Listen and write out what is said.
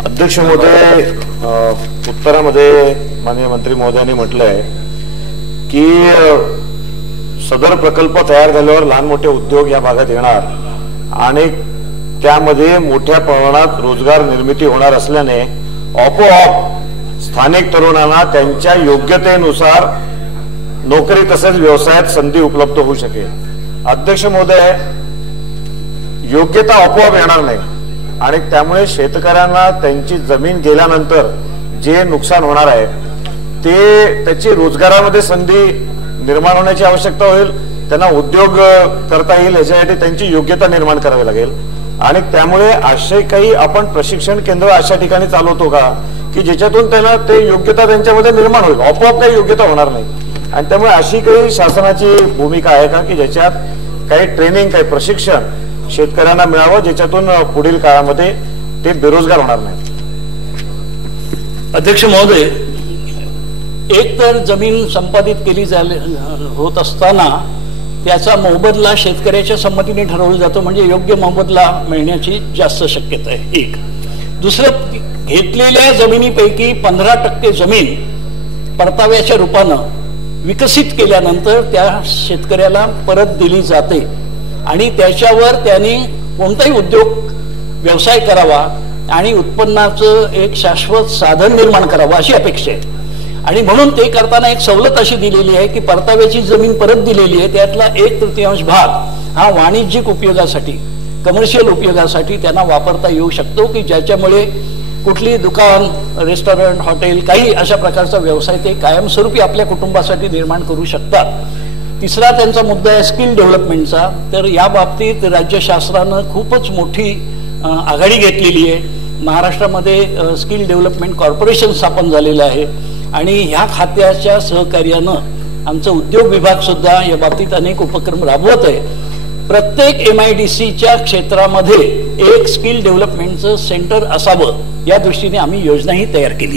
अध्यक्ष महोदय, उत्तरामध्ये माननीय मंत्री महोदयांनी म्हटलंय की सदर प्रकल्प तयार झाल्यावर लहान मोठे उद्योग या भागात येणार आणि त्यामध्ये मोठ्या प्रमाणात रोजगार निर्मिती होणार असल्याने आपोआप स्थानिक तरुणांना त्यांच्या योग्यतेनुसार नोकरी तसेच व्यवसायात संधी उपलब्ध होऊ शकेल। अध्यक्ष महोदय, योग्यता आपोआप येणार नाही आणि त्यामुळे शेतकऱ्यांना त्यांची जमीन गेल्यानंतर जे नुकसान होणार आहे ते त्याची रोजगारामध्ये संधी निर्माण होण्याची आवश्यकता होईल, त्यांना उद्योग करता येईल याच्यासाठी त्यांची योग्यता निर्माण करावी लागेल। आणि त्यामुळे असे काही आपण प्रशिक्षण केंद्र अशा ठिकाणी चालवतो का की ज्याच्यातून त्यांना ते योग्यता त्यांच्यामध्ये निर्माण होईल, आपोआप काही योग्यता होणार नाही। आणि त्यामुळे अशी काही शासनाची भूमिका आहे का की ज्याच्यात काही ट्रेनिंग काही प्रशिक्षण शेतकऱ्यांना मिळावं ज्याच्यातून पुढील काळामध्ये ते बेरोजगार होणार नाही। अध्यक्ष महोदय, एक तर जमीन संपादित केली होत असताना त्याचा मोबदला शेतकऱ्याच्या संमतीने ठरवला जातो, म्हणजे योग्य मोबदला मिळण्याची जास्त शक्यता आहे। एक दुसरं, घेतलेल्या जमिनीपैकी 15% जमीन परताव्याच्या रूपानं विकसित केल्यानंतर त्या शेतकऱ्याला परत दिली जाते आणि त्याच्यावर त्यांनी कोणताही उद्योग व्यवसाय करावा आणि उत्पन्नाचं एक शाश्वत साधन निर्माण करावं अशी अपेक्षा आहे। आणि म्हणून ते करताना एक सवलत अशी दिलेली आहे की परताव्याची जमीन परत दिलेली आहे, त्यातला 1/3 भाग हा वाणिज्यिक उपयोगासाठी, कमर्शियल उपयोगासाठी त्यांना वापरता येऊ शकतो की ज्याच्यामुळे कुठली दुकान, रेस्टॉरंट, हॉटेल काही अशा प्रकारचा व्यवसाय ते कायमस्वरूपी आपल्या कुटुंबासाठी निर्माण करू शकतात। तिसरा त्यांचा मुद्दा आहे स्किल डेव्हलपमेंटचा। तर या बाबतीत राज्य शासनानं खूपच मोठी आघाडी घेतलेली आहे। महाराष्ट्रामध्ये स्किल डेव्हलपमेंट कॉर्पोरेशन स्थापन झालेलं आहे आणि ह्या खात्याच्या सहकार्यानं आमचा उद्योग विभाग सुद्धा या बाबतीत अनेक उपक्रम राबवत आहे। प्रत्येक MIDCच्या क्षेत्रामध्ये एक स्किल डेव्हलपमेंटचं सेंटर असावं या दृष्टीने आम्ही योजनाही तयार केली।